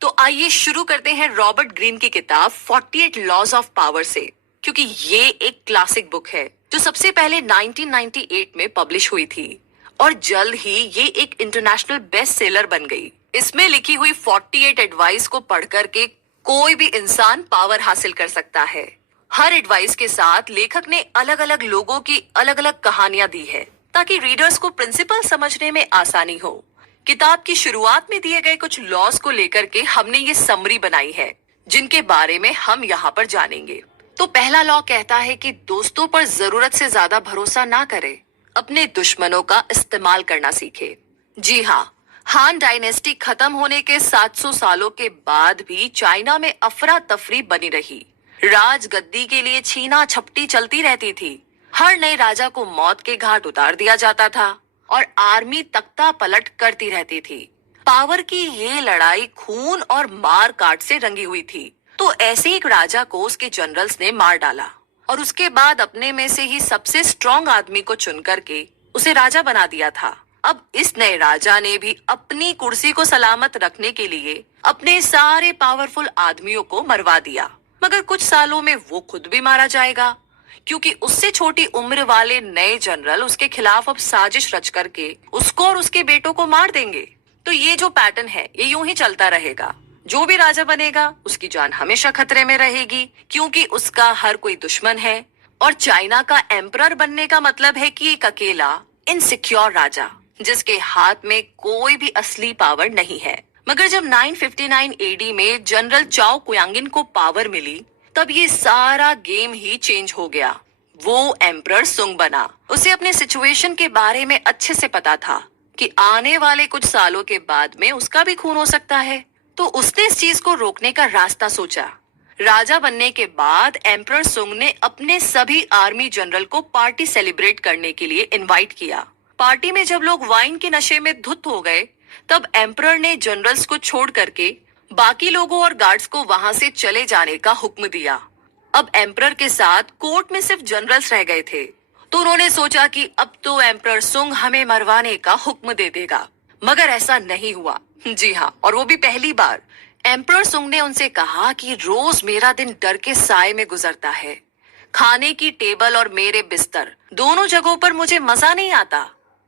तो आइए शुरू करते हैं रॉबर्ट ग्रीन की किताब 48 लॉज ऑफ पावर से, क्योंकि ये एक क्लासिक बुक है जो सबसे पहले 1998 में पब्लिश हुई थी और जल्द ही ये एक इंटरनेशनल बेस्ट सेलर बन गई। इसमें लिखी हुई 48 एडवाइस को पढ़ करके कोई भी इंसान पावर हासिल कर सकता है। हर एडवाइस के साथ लेखक ने अलग अलग लोगों की अलग अलग कहानियां दी है ताकि रीडर्स को प्रिंसिपल समझने में आसानी हो। किताब की शुरुआत में दिए गए कुछ लॉज को लेकर के हमने ये समरी बनाई है जिनके बारे में हम यहाँ पर जानेंगे। तो पहला लॉ कहता है कि दोस्तों पर जरूरत से ज्यादा भरोसा ना करें, अपने दुश्मनों का इस्तेमाल करना सीखे। जी हाँ, हान डायनेस्टी खत्म होने के 700 सालों के बाद भी चाइना में अफरा तफरी बनी रही। राजगद्दी के लिए छीना झपटी चलती रहती थी। हर नए राजा को मौत के घाट उतार दिया जाता था और आर्मी तख्ता पलट करती रहती थी। पावर की ये लड़ाई खून और मार काट से रंगी हुई थी। तो ऐसे एक राजा को उसके जनरल्स ने मार डाला और उसके बाद अपने में से ही सबसे स्ट्रॉन्ग आदमी को चुन करके उसे राजा बना दिया था। अब इस नए राजा ने भी अपनी कुर्सी को सलामत रखने के लिए अपने सारे पावरफुल आदमियों को मरवा दिया, मगर कुछ सालों में वो खुद भी मारा जाएगा क्योंकि उससे छोटी उम्र वाले नए जनरल उसके खिलाफ अब साजिश रच करके उसको और उसके बेटों को मार देंगे। तो ये जो पैटर्न है ये यूं ही चलता रहेगा। जो भी राजा बनेगा उसकी जान हमेशा खतरे में रहेगी क्योंकि उसका हर कोई दुश्मन है। और चाइना का एम्परर बनने का मतलब है कि एक अकेला इनसिक्योर राजा जिसके हाथ में कोई भी असली पावर नहीं है। मगर जब 959 एडी में जनरल चाओ कुयांगिन को पावर मिली तब ये सारा गेम ही चेंज हो गया। वो एम्परर सुंग बना। उसे अपने सिचुएशन के बारे में अच्छे से पता था कि आने वाले कुछ सालों के बाद में उसका भी खून हो सकता है। तो उसने इस चीज को रोकने का रास्ता सोचा। राजा बनने के बाद एम्परर सुंग ने अपने सभी आर्मी जनरल को पार्टी सेलिब्रेट करने के लिए इनवाइट किया। पार्टी में जब लोग वाइन के नशे में धुत हो गए तब एम्परर ने जनरल्स को छोड़ करके बाकी लोगों और गार्ड्स को वहां से चले जाने का हुक्म दिया। अब एम्परर के साथ कोर्ट में सिर्फ जनरल्स रह गए थे, तो उन्होंने सोचा कि अब तो एम्परर सुंग हमें मरवाने का हुक्म दे देगा। मगर ऐसा नहीं हुआ। जी हाँ, और वो भी पहली बार। एम्परर सुंग ने उनसे कहा कि रोज मेरा दिन डर के साए में गुजरता है। खाने की टेबल और मेरे बिस्तर दोनों जगहों पर मुझे मजा नहीं आता।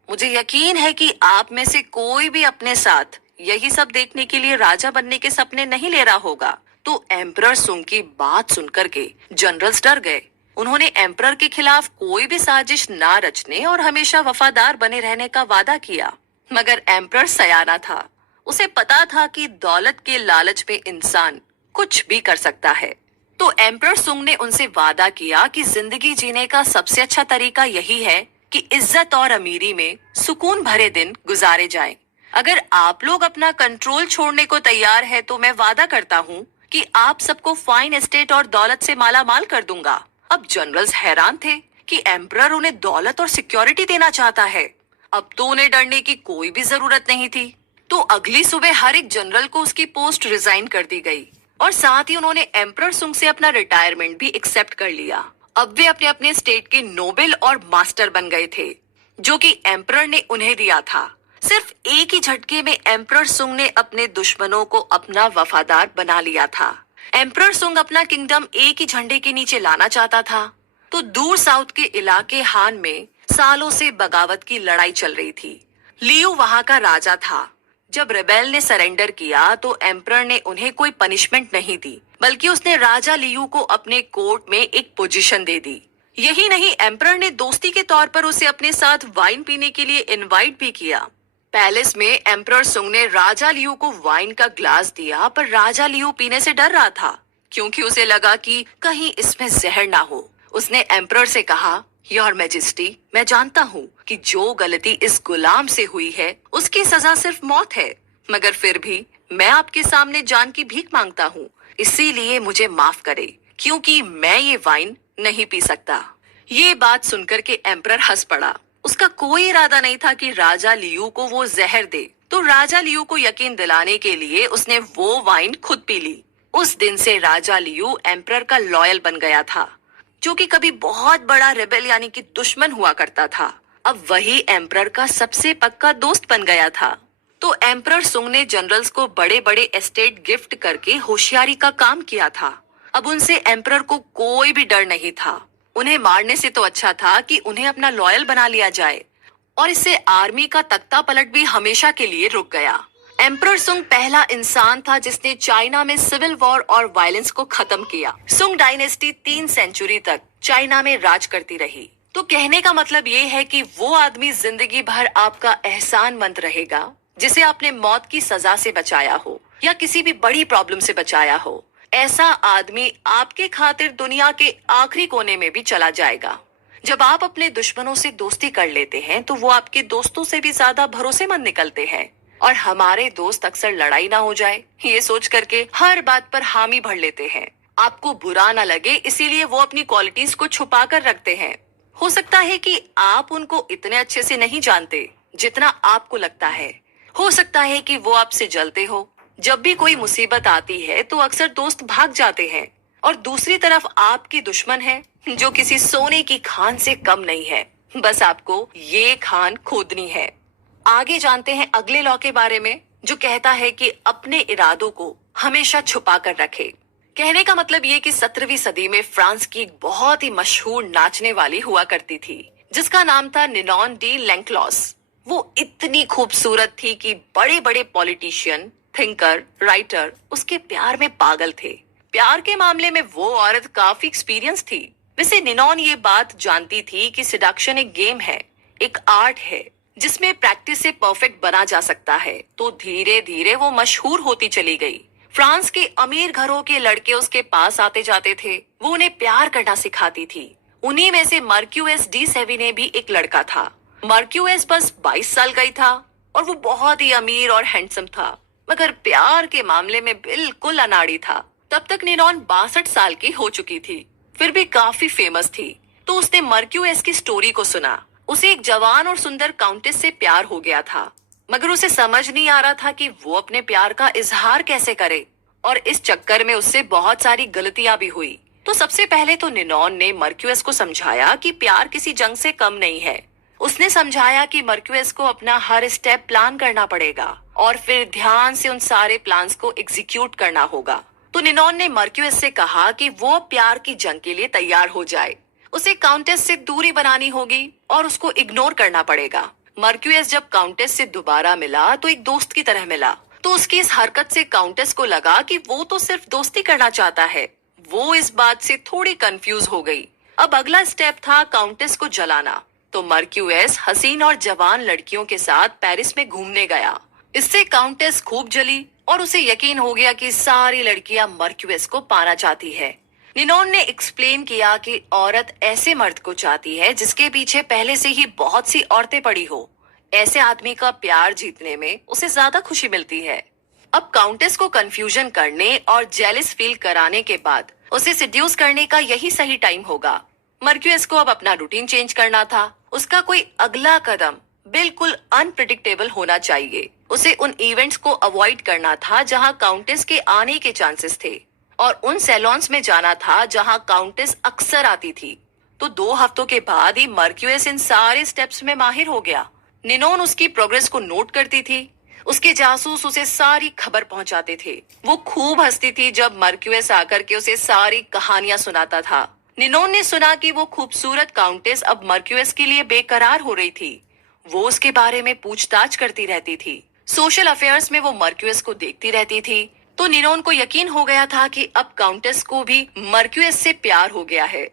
मुझे यकीन है कि आप में से कोई भी अपने साथ यही सब देखने के लिए राजा बनने के सपने नहीं ले रहा होगा। तो एम्परर सुंग की बात सुनकर के जनरल्स डर गए। उन्होंने एम्परर के खिलाफ कोई भी साजिश ना रचने और हमेशा वफादार बने रहने का वादा किया। मगर एम्परर सयाना था। उसे पता था कि दौलत के लालच में इंसान कुछ भी कर सकता है। तो एम्परर सुंग ने उनसे वादा किया कि जिंदगी जीने का सबसे अच्छा तरीका यही है कि इज्जत और अमीरी में सुकून भरे दिन गुजारे जाएं। अगर आप लोग अपना कंट्रोल छोड़ने को तैयार है तो मैं वादा करता हूँ कि आप सबको फाइन एस्टेट और दौलत से माला माल कर दूंगा। अब जनरल्स हैरान थे कि एम्परर उन्हें दौलत और सिक्योरिटी देना चाहता है। अब तो उन्हें डरने की कोई भी जरूरत नहीं थी। तो अगली सुबह हर एक जनरल को उसकी पोस्ट रिजाइन कर दी गई और साथ ही उन्होंने एम्परर सुंग से अपना रिटायरमेंट भी एक्सेप्ट कर लिया। अब वे अपने अपने स्टेट के नोबेल और मास्टर बन गए थे जो कि एम्परर ने उन्हें दिया था। सिर्फ एक ही झटके में एम्परर सुंग ने अपने दुश्मनों को अपना वफादार बना लिया था। एम्परर सुंग अपना किंगडम एक ही झंडे के नीचे लाना चाहता था। तो दूर साउथ के इलाके हान में सालों से बगावत की लड़ाई चल रही थी। लियू वहां का राजा था। जब रेबेल ने सरेंडर किया तो एम्परर ने उन्हें कोई पनिशमेंट नहीं दी, बल्कि उसने राजा लियू को अपने कोर्ट में एक पोजीशन दे दी। यही नहीं, एम्परर ने दोस्ती के तौर पर उसे अपने साथ वाइन पीने के लिए इनवाइट भी किया। पैलेस में एम्परर सुंग ने राजा लियू को वाइन का ग्लास दिया, पर राजा लियू पीने से डर रहा था क्योंकि उसे लगा कि कहीं इसमें जहर ना हो। उसने एम्परर से कहा, योर मैजेस्टी, मैं जानता हूँ कि जो गलती इस गुलाम से हुई है उसकी सजा सिर्फ मौत है, मगर फिर भी मैं आपके सामने जान की भीख मांगता हूँ, इसीलिए मुझे माफ करे क्योंकि मैं ये वाइन नहीं पी सकता। ये बात सुनकर के एम्परर हंस पड़ा। उसका कोई इरादा नहीं था कि राजा लियू को वो जहर दे। तो राजा लियू को यकीन दिलाने के लिए उसने वो वाइन खुद पी ली। उस दिन से राजा लियू एम्परर का लॉयल बन गया था, जो कि कभी बहुत बड़ा रेबेल यानी कि दुश्मन हुआ करता था, अब वही एम्परर का सबसे पक्का दोस्त बन गया था। तो एम्परर सुंग ने जनरल्स को बड़े बड़े एस्टेट गिफ्ट करके होशियारी का काम किया था। अब उनसे एम्परर को कोई भी डर नहीं था। उन्हें मारने से तो अच्छा था कि उन्हें अपना लॉयल बना लिया जाए, और इससे आर्मी का तख्ता पलट भी हमेशा के लिए रुक गया। एम्परर सुंग पहला इंसान था जिसने चाइना में सिविल वॉर और वायलेंस को खत्म किया। सुंग डायनेस्टी 3 सेंचुरी तक चाइना में राज करती रही। तो कहने का मतलब ये है कि वो आदमी जिंदगी भर आपका एहसानमंद रहेगा जिसे आपने मौत की सजा से बचाया हो या किसी भी बड़ी प्रॉब्लम से बचाया हो। ऐसा आदमी आपके खातिर दुनिया के आखिरी कोने में भी चला जाएगा। जब आप अपने दुश्मनों से दोस्ती कर लेते हैं तो वो आपके दोस्तों से भी ज्यादा भरोसेमंद निकलते हैं। और हमारे दोस्त अक्सर लड़ाई ना हो जाए ये सोच करके हर बात पर हामी भर लेते हैं। आपको बुरा ना लगे इसीलिए वो अपनी क्वालिटीज को छुपा कर रखते हैं। हो सकता है कि आप उनको इतने अच्छे से नहीं जानते जितना आपको लगता है। हो सकता है कि वो आपसे जलते हो। जब भी कोई मुसीबत आती है तो अक्सर दोस्त भाग जाते हैं, और दूसरी तरफ आपकी दुश्मन है जो किसी सोने की खान से कम नहीं है। बस आपको ये खान खोदनी है। आगे जानते हैं अगले लॉ के बारे में, जो कहता है कि अपने इरादों को हमेशा छुपा कर रखे। कहने का मतलब ये कि 17वीं सदी में फ्रांस की एक बहुत ही मशहूर नाचने वाली हुआ करती थी जिसका नाम था निनॉन डी लेंक्लॉस। वो इतनी खूबसूरत थी कि बड़े बड़े पॉलिटिशियन, थिंकर, राइटर उसके प्यार में पागल थे। प्यार के मामले में वो औरत काफी एक्सपीरियंस थी। वैसे निनॉन ये बात जानती थी कि सिडक्शन एक गेम है, एक आर्ट है जिसमें प्रैक्टिस से परफेक्ट बना जा सकता है। तो धीरे धीरे वो मशहूर होती चली गई। फ्रांस के अमीर घरों के लड़के उसके पास आते जाते थे। वो उन्हें प्यार करना सिखाती थी। उन्हीं में से मर्क्यूएस डी सेविने भी एक लड़का था। मर्क्यूएस बस 22 साल का ही था और वो बहुत ही अमीर और हैंडसम था, मगर प्यार के मामले में बिल्कुल अनाड़ी था। तब तक निनॉन 62 साल की हो चुकी थी, फिर भी काफी फेमस थी। तो उसने मर्क्यूएस की स्टोरी को सुना। उसे एक जवान और सुंदर काउंटेस से प्यार हो गया था, मगर उसे समझ नहीं आ रहा था कि वो अपने प्यार का इजहार कैसे करे, और इस चक्कर में उससे बहुत सारी गलतियां भी हुई। तो सबसे पहले तो निनॉन ने मर्क्यूएस को समझाया कि प्यार किसी जंग से कम नहीं है। उसने समझाया कि मर्क्यूएस को अपना हर स्टेप प्लान करना पड़ेगा और फिर ध्यान से उन सारे प्लान्स को एग्जीक्यूट करना होगा। तो निनॉन ने मर्क्यूएस से कहा कि वो प्यार की जंग के लिए तैयार हो जाए। उसे काउंटेस से दूरी बनानी होगी और उसको इग्नोर करना पड़ेगा। मर्क्यूएस जब काउंटेस से दोबारा मिला तो एक दोस्त की तरह मिला। तो उसकी इस हरकत से काउंटेस को लगा कि वो तो सिर्फ दोस्ती करना चाहता है। वो इस बात से थोड़ी कंफ्यूज हो गई। अब अगला स्टेप था काउंटेस को जलाना। तो मर्क्यूएस हसीन और जवान लड़कियों के साथ पेरिस में घूमने गया। इससे काउंटेस खूब जली और उसे यकीन हो गया कि सारी लड़कियां मर्क्यूएस को पाना चाहती है। निनॉन ने एक्सप्लेन किया कि औरत ऐसे मर्द को चाहती है जिसके पीछे पहले से ही बहुत सी औरतें पड़ी हो। ऐसे आदमी का प्यार जीतने में उसे ज्यादा खुशी मिलती है। अब काउंटेस को कंफ्यूजन करने और जेलस फील कराने के बाद उसे सिड्यूस करने का यही सही टाइम होगा। मर्क्यूएस को अब अपना रूटीन चेंज करना था। उसका कोई अगला कदम बिल्कुल अनप्रिडिक्टेबल होना चाहिए। उसे उन इवेंट्स को अवॉइड करना था जहां काउंटेस के आने के चांसेस थे, और उन सैलॉन्स में जाना था जहां काउंटेस अक्सर आती थी। तो 2 हफ्तों के बाद ही मर्क्यूएस इन सारे स्टेप्स में माहिर हो गया। निनॉन उसकी प्रोग्रेस को नोट करती थी। उसके जासूस उसे सारी खबर पहुंचाते थे। वो खूब हंसती थी जब मर्क्यूएस आकर के उसे सारी कहानियां सुनाता था। निनॉन ने सुना कि वो खूबसूरत काउंटेस अब मर्क्यूएस के लिए बेकरार हो रही थी। वो उसके बारे में पूछताछ करती रहती थी। सोशल अफेयर्स में वो मर्क्यूएस को देखती रहती थी। तो निनॉन को यकीन हो गया था कि अब काउंटेस को भी मर्क्यूएस से प्यार हो गया है।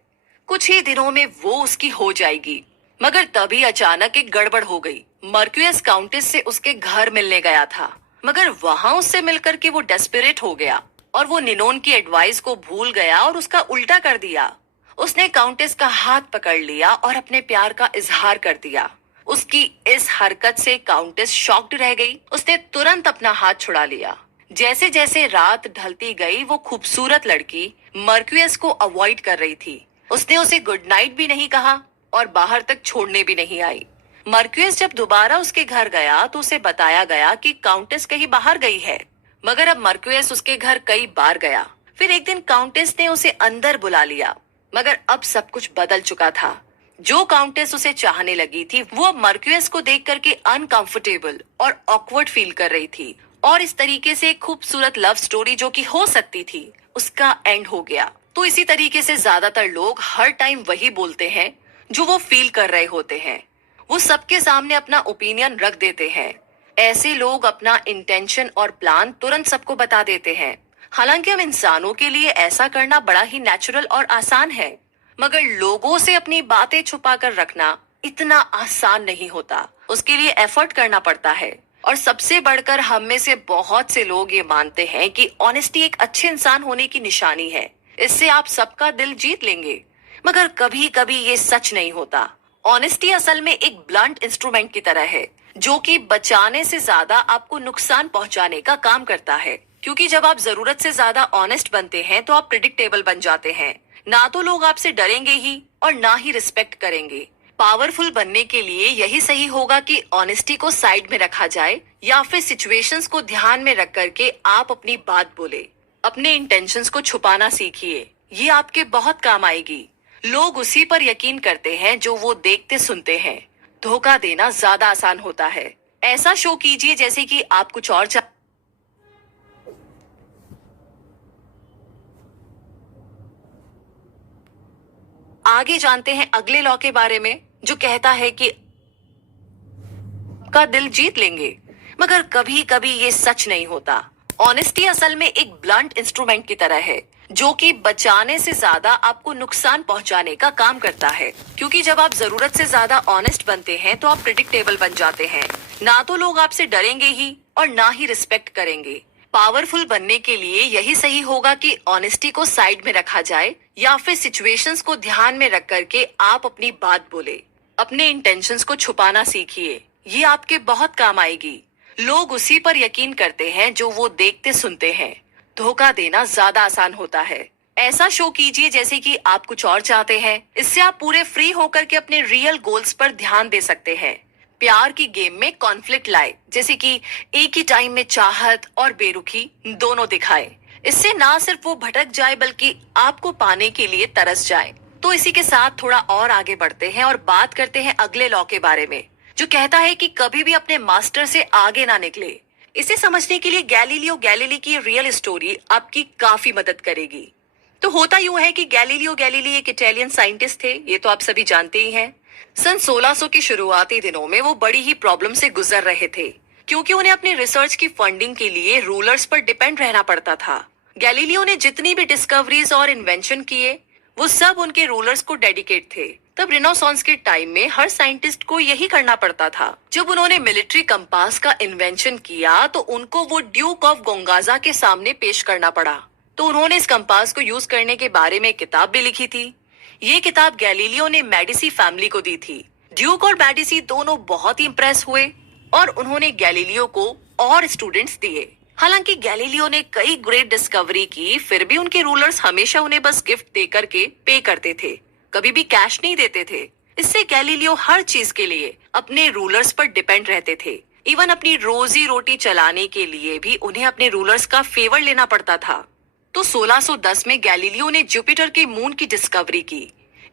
कुछ ही दिनों में वो उसकी हो जाएगी। मगर तभी अचानक एक गड़बड़ हो गई। मर्क्यूएस काउंटेस से उसके घर मिलने गया था, मगर वहां उससे मिलकर के वो डेस्परेट हो गया और वो निनॉन की एडवाइस को भूल गया और उसका उल्टा कर दिया। उसने काउंटेस का हाथ पकड़ लिया और अपने प्यार का इजहार कर दिया। उसकी इस हरकत से काउंटेस शॉक्ड रह गई। उसने तुरंत अपना हाथ छुड़ा लिया। जैसे जैसे रात ढलती गई वो खूबसूरत लड़की मर्क्यूएस को अवॉइड कर रही थी। उसने उसे गुड नाइट भी नहीं कहा और बाहर तक छोड़ने भी नहीं आई। मर्क्यूएस जब दोबारा उसके घर गया तो उसे बताया गया कि काउंटेस कहीं बाहर गई है। मगर अब मर्क्यूएस उसके घर कई बार गया। फिर एक दिन काउंटेस ने उसे अंदर बुला लिया, मगर अब सब कुछ बदल चुका था। जो काउंटेस उसे चाहने लगी थी वो अब मर्क्यूस को देख करके अनकंफर्टेबल और ऑकवर्ड फील कर रही थी, और इस तरीके से एक खूबसूरत लव स्टोरी जो कि हो सकती थी उसका एंड हो गया। तो इसी तरीके से ज्यादातर लोग हर टाइम वही बोलते हैं जो वो फील कर रहे होते हैं। वो सबके सामने अपना ओपिनियन रख देते हैं। ऐसे लोग अपना इंटेंशन और प्लान तुरंत सबको बता देते हैं। हालांकि हम इंसानों के लिए ऐसा करना बड़ा ही नेचुरल और आसान है, मगर लोगों से अपनी बातें छुपा कर रखना इतना आसान नहीं होता। उसके लिए एफर्ट करना पड़ता है। और सबसे बढ़कर हम में से बहुत से लोग ये मानते हैं कि ऑनेस्टी एक अच्छे इंसान होने की निशानी है, इससे आप सबका दिल जीत लेंगे। मगर कभी कभी ये सच नहीं होता। ऑनेस्टी असल में एक ब्लंट इंस्ट्रूमेंट की तरह है, जो कि बचाने से ज्यादा आपको नुकसान पहुंचाने का काम करता है। क्योंकि जब आप जरूरत से ज्यादा ऑनेस्ट बनते हैं तो आप प्रिडिक्टेबल बन जाते हैं। ना तो लोग आपसे डरेंगे ही और ना ही रिस्पेक्ट करेंगे। पावरफुल बनने के लिए यही सही होगा कि ऑनेस्टी को साइड में रखा जाए, या फिर सिचुएशंस को ध्यान में रख करके आप अपनी बात बोले। अपने इंटेंशंस को छुपाना सीखिए, ये आपके बहुत काम आएगी। लोग उसी पर यकीन करते हैं जो वो देखते सुनते हैं। धोखा देना ज्यादा आसान होता है। ऐसा शो कीजिए जैसे कि आप कुछ और आगे जानते हैं अगले लॉ के बारे में, जो कहता है कि का दिल जीत लेंगे। मगर कभी कभी ये सच नहीं होता। ऑनेस्टी असल में एक ब्लंट इंस्ट्रूमेंट की तरह है, जो कि बचाने से ज्यादा आपको नुकसान पहुंचाने का काम करता है। क्योंकि जब आप जरूरत से ज्यादा ऑनेस्ट बनते हैं तो आप प्रिडिक्टेबल बन जाते हैं। ना तो लोग आपसे डरेंगे ही और ना ही रिस्पेक्ट करेंगे। पावरफुल बनने के लिए यही सही होगा कि ऑनेस्टी को साइड में रखा जाए, या फिर सिचुएशंस को ध्यान में रख करके आप अपनी बात बोले। अपने इंटेंशंस को छुपाना सीखिए, ये आपके बहुत काम आएगी। लोग उसी पर यकीन करते हैं जो वो देखते सुनते हैं। धोखा देना ज्यादा आसान होता है। ऐसा शो कीजिए जैसे कि आप कुछ और चाहते हैं, इससे आप पूरे फ्री होकर के अपने रियल गोल्स पर ध्यान दे सकते हैं। प्यार की गेम में कॉन्फ्लिक्ट लाए, जैसे कि एक ही टाइम में चाहत और बेरुखी दोनों दिखाए। इससे ना सिर्फ वो भटक जाए बल्कि आपको पाने के लिए तरस जाए। तो इसी के साथ थोड़ा और आगे बढ़ते हैं और बात करते हैं अगले लॉ के बारे में, जो कहता है कि कभी भी अपने मास्टर से आगे ना निकले। इसे समझने के लिए गैलीलियो गैलीली की रियल स्टोरी आपकी काफी मदद करेगी। तो होता यूं है कि गैलीलियो गैलीली एक इटालियन साइंटिस्ट थे, ये तो आप सभी जानते ही हैं। सन 1600 के शुरुआती दिनों में वो बड़ी ही प्रॉब्लम से गुजर रहे थे, क्योंकि उन्हें अपनी रिसर्च की फंडिंग के लिए रूलर्स पर डिपेंड रहना पड़ता था। गैलीलियो ने जितनी भी डिस्कवरीज और इन्वेंशन किए, वो सब उनके रूलर्स को डेडिकेट थे। तब रिनाissance के टाइम में हर साइंटिस्ट को यही करना पड़ता था। जब उन्होंने मिलिट्री कंपास का इन्वेंशन किया तो उनको वो ड्यूक ऑफ गोंगाजा के सामने पेश करना पड़ा। तो उन्होंने इस कंपास को यूज करने के बारे में एक किताब भी लिखी थी। ये किताब गैलीलियो ने मेडिसी फैमिली को दी थी। ड्यूक और मेडिसी दोनों बहुत ही इंप्रेस हुए और उन्होंने गैलीलियो को और स्टूडेंट्स दिए। हालांकि गैलीलियो ने कई ग्रेट डिस्कवरी की, फिर भी उनके रूलर्स हमेशा उन्हें बस गिफ्ट दे करके पे करते थे, कभी भी कैश नहीं देते थे। इससे गैलीलियो हर चीज के लिए अपने रूलर्स पर डिपेंड रहते थे। इवन अपनी रोजी रोटी चलाने के लिए भी उन्हें अपने रूलर्स का फेवर लेना पड़ता था। तो 1610 में गैलीलियो ने जुपिटर के मून की डिस्कवरी की।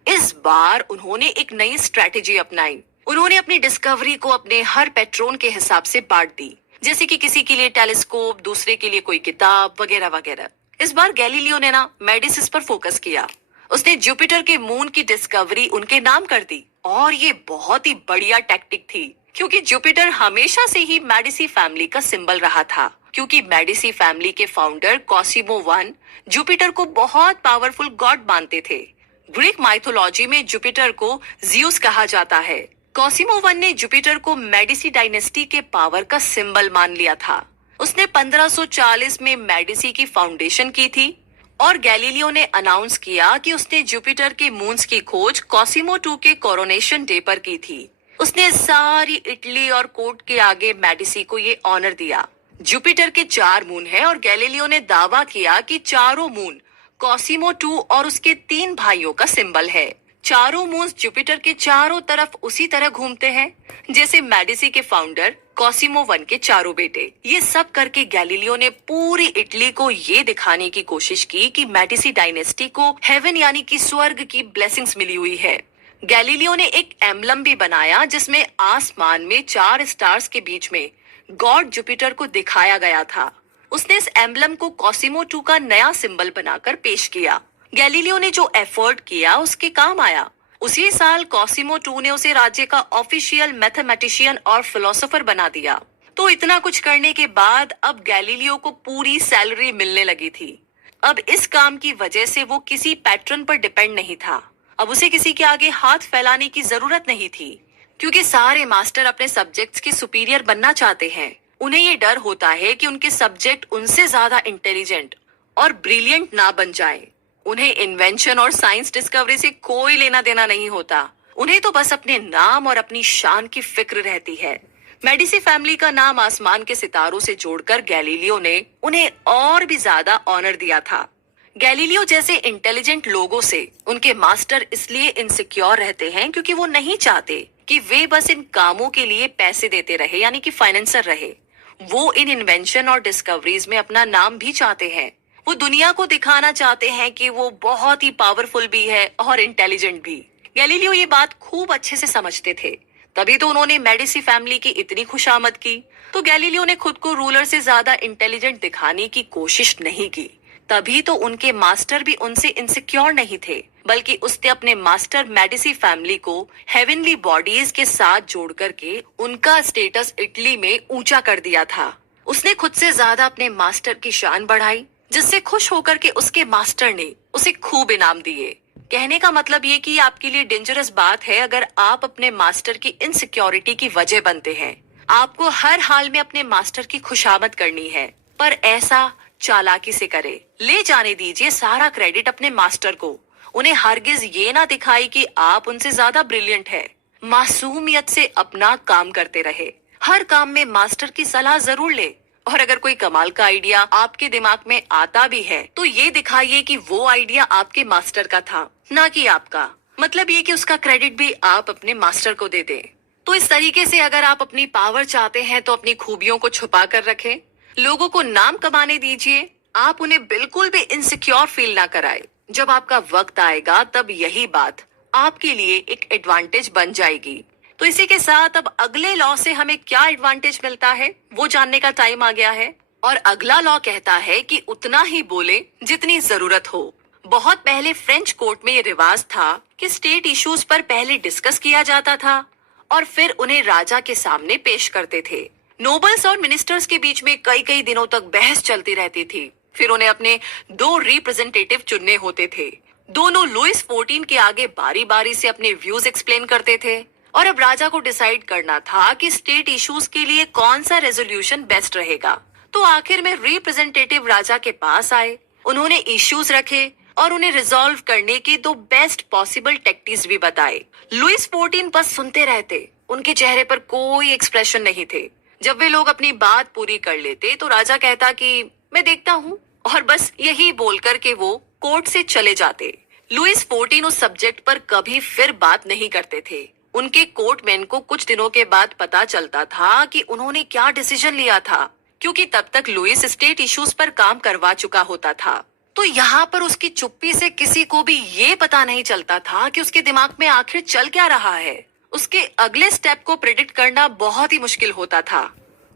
इस बार उन्होंने एक नई स्ट्रेटेजी अपनाई। उन्होंने अपनी डिस्कवरी को अपने हर पैट्रोन के हिसाब से बांट दी, जैसे कि किसी के लिए टेलीस्कोप, दूसरे के लिए कोई किताब वगैरह वगैरह। इस बार गैलीलियो ने ना मेडिसिस पर फोकस किया। उसने जुपिटर के मून की डिस्कवरी उनके नाम कर दी, और ये बहुत ही बढ़िया टैक्टिक थी, क्योंकि जुपिटर हमेशा से ही मेडिसी फैमिली का सिंबल रहा था। क्योंकि मेडिसी फैमिली के फाउंडर कॉसिमो वन जुपिटर को बहुत पावरफुल गॉड मानते थे। ग्रीक माइथोलॉजी में जुपिटर को जियस कहा जाता है। कॉसिमो वन ने जुपिटर को मेडिसी डायनेस्टी के पावर का सिंबल मान लिया था। उसने 1540 में मेडिसी की फाउंडेशन की थी, और गैलीलियो ने अनाउंस किया कि उसने जुपिटर के मून्स की खोज कॉसिमो टू के कोरोनेशन डे पर की थी। उसने सारी इटली और कोर्ट के आगे मेडिसी को ये ऑनर दिया। जुपिटर के 4 मून हैं और गैलीलियो ने दावा किया कि चारों मून कॉसिमो टू और उसके 3 भाइयों का सिंबल है। चारों मून्स जुपिटर के चारों तरफ उसी तरह घूमते हैं जैसे मेडिसी के फाउंडर कॉसिमो वन के चारों बेटे। ये सब करके गैलीलियो ने पूरी इटली को ये दिखाने की कोशिश की कि मेडिसी डायनेस्टी को हेवन यानी कि स्वर्ग की ब्लेसिंग्स मिली हुई है। गैलीलियो ने एक एम्बलम भी बनाया जिसमें आसमान में 4 स्टार्स के बीच में गॉड जुपिटर को दिखाया गया था। उसने इस एम्बलम को कॉसिमो 2 का नया सिंबल बनाकर पेश किया। गैलीलियो ने जो एफर्ट किया उसके काम आया। उसी साल कॉसिमो 2 ने उसे राज्य का ऑफिशियल मैथमेटिशियन और फिलोसोफर बना दिया। तो इतना कुछ करने के बाद अब गैलीलियो को पूरी सैलरी मिलने लगी थी। अब इस काम की वजह से वो किसी पैट्रन पर डिपेंड नहीं था। अब उसे किसी के आगे हाथ फैलाने की जरूरत नहीं थी, क्योंकि सारे मास्टर अपने सब्जेक्ट्स के सुपीरियर बनना चाहते हैं। उन्हें ये डर होता है कि उनके सब्जेक्ट उनसे ज्यादा इंटेलिजेंट और ब्रिलियंट ना बन जाए। उन्हें इन्वेंशन और साइंस डिस्कवरी से कोई लेना देना नहीं होता। उन्हें तो बस अपने नाम और अपनी शान की फिक्र रहती है। मेडिसी फैमिली का नाम आसमान के सितारों से जोड़कर गैलीलियो ने उन्हें और भी ज्यादा ऑनर दिया था। गैलीलियो जैसे इंटेलिजेंट लोगों से उनके मास्टर इसलिए इनसिक्योर रहते हैं क्योंकि वो नहीं चाहते कि वे बस इन कामों के लिए पैसे देते रहे, यानी कि फाइनेंसर रहे। वो इन इन्वेंशन और डिस्कवरीज में अपना नाम भी चाहते हैं। वो दुनिया को दिखाना चाहते हैं कि वो बहुत ही पावरफुल भी है और इंटेलिजेंट भी। गैलीलियो ये बात खूब अच्छे से समझते थे, तभी तो उन्होंने मेडिसी फैमिली की इतनी खुशामद की। तो गैलीलियो ने खुद को रूलर से ज्यादा इंटेलिजेंट दिखाने की कोशिश नहीं की। तभी तो उनके मास्टर भी उनसे इनसिक्योर नहीं थे, बल्कि उसने अपने मास्टर मेडिसी फैमिली को हेवनली बॉडीज के साथ जोड़ करके उनका स्टेटस इटली में ऊंचा कर दिया था। उसने खुद से ज्यादा अपने मास्टर की शान बढ़ाई, जिससे खुश होकर के उसके मास्टर ने उसे खूब इनाम दिए। कहने का मतलब ये कि आपके लिए डेंजरस बात है अगर आप अपने मास्टर की इनसिक्योरिटी की वजह बनते हैं। आपको हर हाल में अपने मास्टर की खुशामद करनी है, पर ऐसा चालाकी से करे। ले जाने दीजिए सारा क्रेडिट अपने मास्टर को। उन्हें हरगिज ये ना दिखाई कि आप उनसे ज्यादा ब्रिलियंट है। मासूमियत से अपना काम करते रहे। हर काम में मास्टर की सलाह जरूर ले, और अगर कोई कमाल का आइडिया आपके दिमाग में आता भी है तो ये दिखाइए कि वो आइडिया आपके मास्टर का था, ना कि आपका। मतलब ये कि उसका क्रेडिट भी आप अपने मास्टर को दे दें। तो इस तरीके से अगर आप अपनी पावर चाहते हैं तो अपनी खूबियों को छुपा कर रखें। लोगों को नाम कमाने दीजिए। आप उन्हें बिल्कुल भी इनसिक्योर फील ना कराए। जब आपका वक्त आएगा तब यही बात आपके लिए एक एडवांटेज बन जाएगी। तो इसी के साथ अब अगले लॉ से हमें क्या एडवांटेज मिलता है वो जानने का टाइम आ गया है। और अगला लॉ कहता है कि उतना ही बोले जितनी जरूरत हो। बहुत पहले फ्रेंच कोर्ट में ये रिवाज था कि स्टेट इश्यूज पर पहले डिस्कस किया जाता था और फिर उन्हें राजा के सामने पेश करते थे। नोबल्स और मिनिस्टर्स के बीच में कई कई दिनों तक बहस चलती रहती थी। फिर उन्हें अपने 2 रिप्रेजेंटेटिव चुनने होते थे। दोनों लुइस 14 के आगे बारी बारी से अपने व्यूज एक्सप्लेन करते थे, और अब राजा को डिसाइड करना था कि स्टेट इश्यूज के लिए कौन सा रेजोल्यूशन बेस्ट रहेगा। तो आखिर में रिप्रेजेंटेटिव राजा के पास आए। उन्होंने इश्यूज रखे और उन्हें रिजॉल्व करने की 2 बेस्ट पॉसिबल टेक्टिक्स भी बताए। लुइस 14 बस सुनते रहते। उनके चेहरे पर कोई एक्सप्रेशन नहीं थे। जब वे लोग अपनी बात पूरी कर लेते तो राजा कहता कि मैं देखता हूँ, और बस यही बोलकर के वो कोर्ट से चले जाते। लुइस 14 उस सब्जेक्ट पर कभी फिर बात नहीं करते थे। उनके कोर्टमैन को कुछ दिनों के बाद पता चलता था कि उन्होंने क्या डिसीजन लिया था, क्योंकि तब तक लुइस स्टेट इश्यूज पर काम करवा चुका होता था। तो यहाँ पर उसकी चुप्पी से किसी को भी ये पता नहीं चलता था कि उसके दिमाग में आखिर चल क्या रहा है। उसके अगले स्टेप को प्रेडिक्ट करना बहुत ही मुश्किल होता था।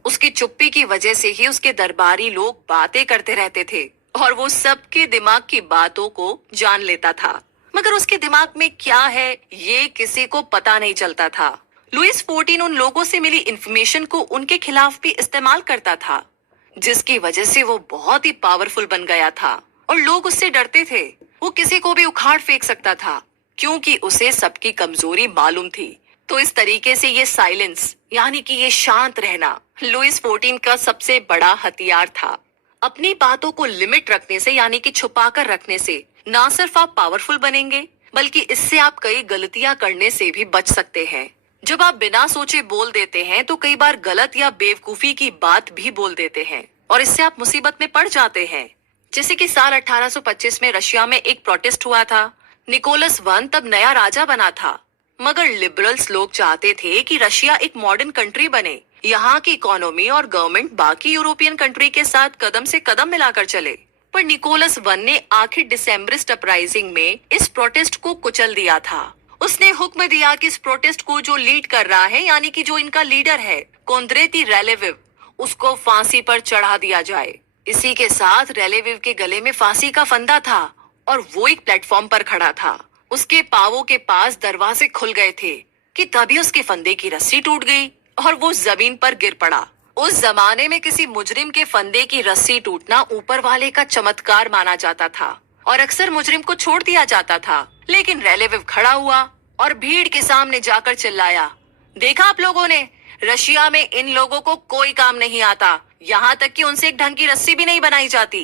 उसकी चुप्पी की वजह से ही उसके दरबारी लोग बातें करते रहते थे और वो सबके दिमाग की बातों को जान लेता था, मगर उसके दिमाग में क्या है ये किसी को पता नहीं चलता था। लुइस 14 उन लोगों से मिली इंफॉर्मेशन को उनके खिलाफ भी इस्तेमाल करता था, जिसकी वजह से वो बहुत ही पावरफुल बन गया था और लोग उससे डरते थे। वो किसी को भी उखाड़ फेंक सकता था, क्योंकि उसे सबकी कमजोरी मालूम थी। तो इस तरीके से ये साइलेंस, यानी कि ये शांत रहना, लुइस 14 का सबसे बड़ा हथियार था। अपनी बातों को लिमिट रखने से, यानी कि छुपा कर रखने से ना सिर्फ आप पावरफुल बनेंगे, बल्कि इससे आप कई गलतियां करने से भी बच सकते हैं। जब आप बिना सोचे बोल देते हैं तो कई बार गलत या बेवकूफी की बात भी बोल देते हैं और इससे आप मुसीबत में पड़ जाते हैं। जैसे कि साल 1825 में रशिया में एक प्रोटेस्ट हुआ था। निकोलस I तब नया राजा बना था, मगर लिबरल्स लोग चाहते थे कि रशिया एक मॉडर्न कंट्री बने। यहाँ की इकोनॉमी और गवर्नमेंट बाकी यूरोपियन कंट्री के साथ कदम से कदम मिलाकर चले। पर निकोलस I ने आखिर दिसंबरिस्ट अपराइजिंग में इस प्रोटेस्ट को कुचल दिया था। उसने हुक्म दिया कि इस प्रोटेस्ट को जो लीड कर रहा है, यानी कि जो इनका लीडर है कोंद्रेती रेलेविव, उसको फांसी पर चढ़ा दिया जाए। इसी के साथ रेलेविव के गले में फांसी का फंदा था और वो एक प्लेटफॉर्म पर खड़ा था। उसके पावों के पास दरवाजे खुल गए थे कि तभी उसके फंदे की रस्सी टूट गई और वो जमीन पर गिर पड़ा। उस जमाने में किसी मुजरिम के फंदे की रस्सी टूटना ऊपर वाले का चमत्कार माना जाता था और अक्सर मुजरिम को छोड़ दिया जाता था। लेकिन रेलेविव खड़ा हुआ और भीड़ के सामने जाकर चिल्लाया, देखा आप लोगों ने, रशिया में इन लोगों को कोई काम नहीं आता, यहाँ तक कि उनसे एक ढंग की रस्सी भी नहीं बनाई जाती।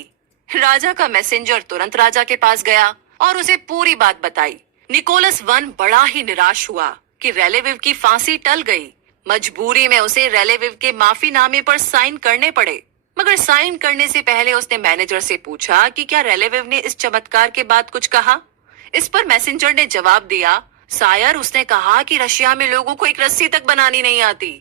राजा का मैसेंजर तुरंत राजा के पास गया और उसे पूरी बात बताई। निकोलस वन बड़ा ही निराश हुआ कि रेलेविव की फांसी टल गई। मजबूरी में उसे रेलेविव के माफीनामे पर साइन करने पड़े, मगर साइन करने से पहले उसने मैनेजर से पूछा कि क्या रेलेविव ने इस चमत्कार के बाद कुछ कहा। इस पर मैसेंजर ने जवाब दिया, शायर उसने कहा कि रशिया में लोगों को एक रस्सी तक बनानी नहीं आती।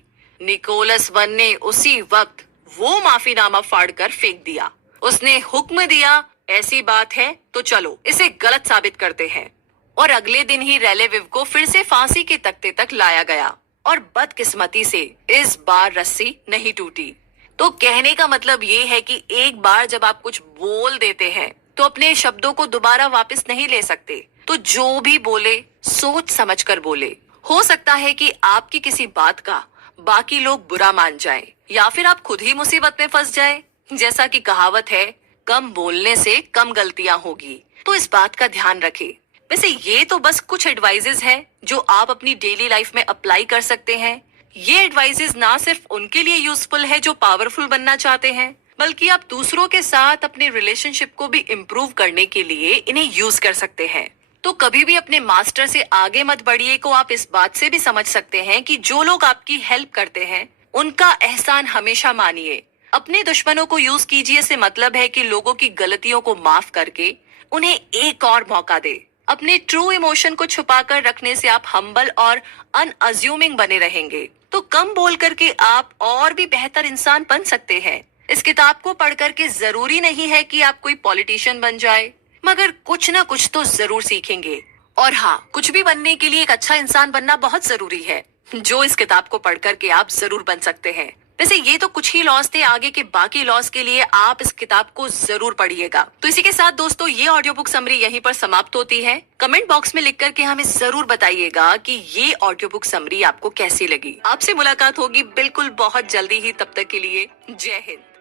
निकोलस वन ने उसी वक्त वो माफीनामा फाड़कर फेंक दिया। उसने हुक्म दिया, ऐसी बात है तो चलो इसे गलत साबित करते हैं। और अगले दिन ही रेलेविव को फिर से फांसी के तख्ते तक लाया गया और बदकिस्मती से इस बार रस्सी नहीं टूटी। तो कहने का मतलब ये है कि एक बार जब आप कुछ बोल देते हैं तो अपने शब्दों को दोबारा वापस नहीं ले सकते। तो जो भी बोले सोच समझ कर बोले। हो सकता है कि आपकी किसी बात का बाकी लोग बुरा मान जाएं, या फिर आप खुद ही मुसीबत में फंस जाए। जैसा कि कहावत है, कम बोलने से कम गलतियां होगी, तो इस बात का ध्यान रखें। वैसे ये तो बस कुछ एडवाइजेज हैं जो आप अपनी डेली लाइफ में अप्लाई कर सकते हैं। ये एडवाइजेज ना सिर्फ उनके लिए यूजफुल है जो पावरफुल बनना चाहते हैं, बल्कि आप दूसरों के साथ अपने रिलेशनशिप को भी इम्प्रूव करने के लिए इन्हें यूज कर सकते हैं। तो कभी भी अपने मास्टर से आगे मत बढ़िए को आप इस बात से भी समझ सकते हैं कि जो लोग आपकी हेल्प करते हैं उनका एहसान हमेशा मानिए। अपने दुश्मनों को यूज कीजिए से मतलब है कि लोगों की गलतियों को माफ करके उन्हें एक और मौका दे। अपने ट्रू इमोशन को छुपा कर रखने से आप हम्बल और अनअज्यूमिंग बने रहेंगे। तो कम बोल करके आप और भी बेहतर इंसान बन सकते हैं। इस किताब को पढ़ करके जरूरी नहीं है कि आप कोई पॉलिटिशियन बन जाए, मगर कुछ ना कुछ तो जरूर सीखेंगे। और हाँ, कुछ भी बनने के लिए एक अच्छा इंसान बनना बहुत जरूरी है, जो इस किताब को पढ़ करके आप जरूर बन सकते हैं। वैसे ये तो कुछ ही लॉस थे, आगे के बाकी लॉस के लिए आप इस किताब को जरूर पढ़िएगा। तो इसी के साथ दोस्तों ये ऑडियो बुक समरी यहीं पर समाप्त होती है। कमेंट बॉक्स में लिख करके हमें जरूर बताइएगा कि ये ऑडियो बुक समरी आपको कैसी लगी। आपसे मुलाकात होगी बिल्कुल बहुत जल्दी ही, तब तक के लिए जय हिंद।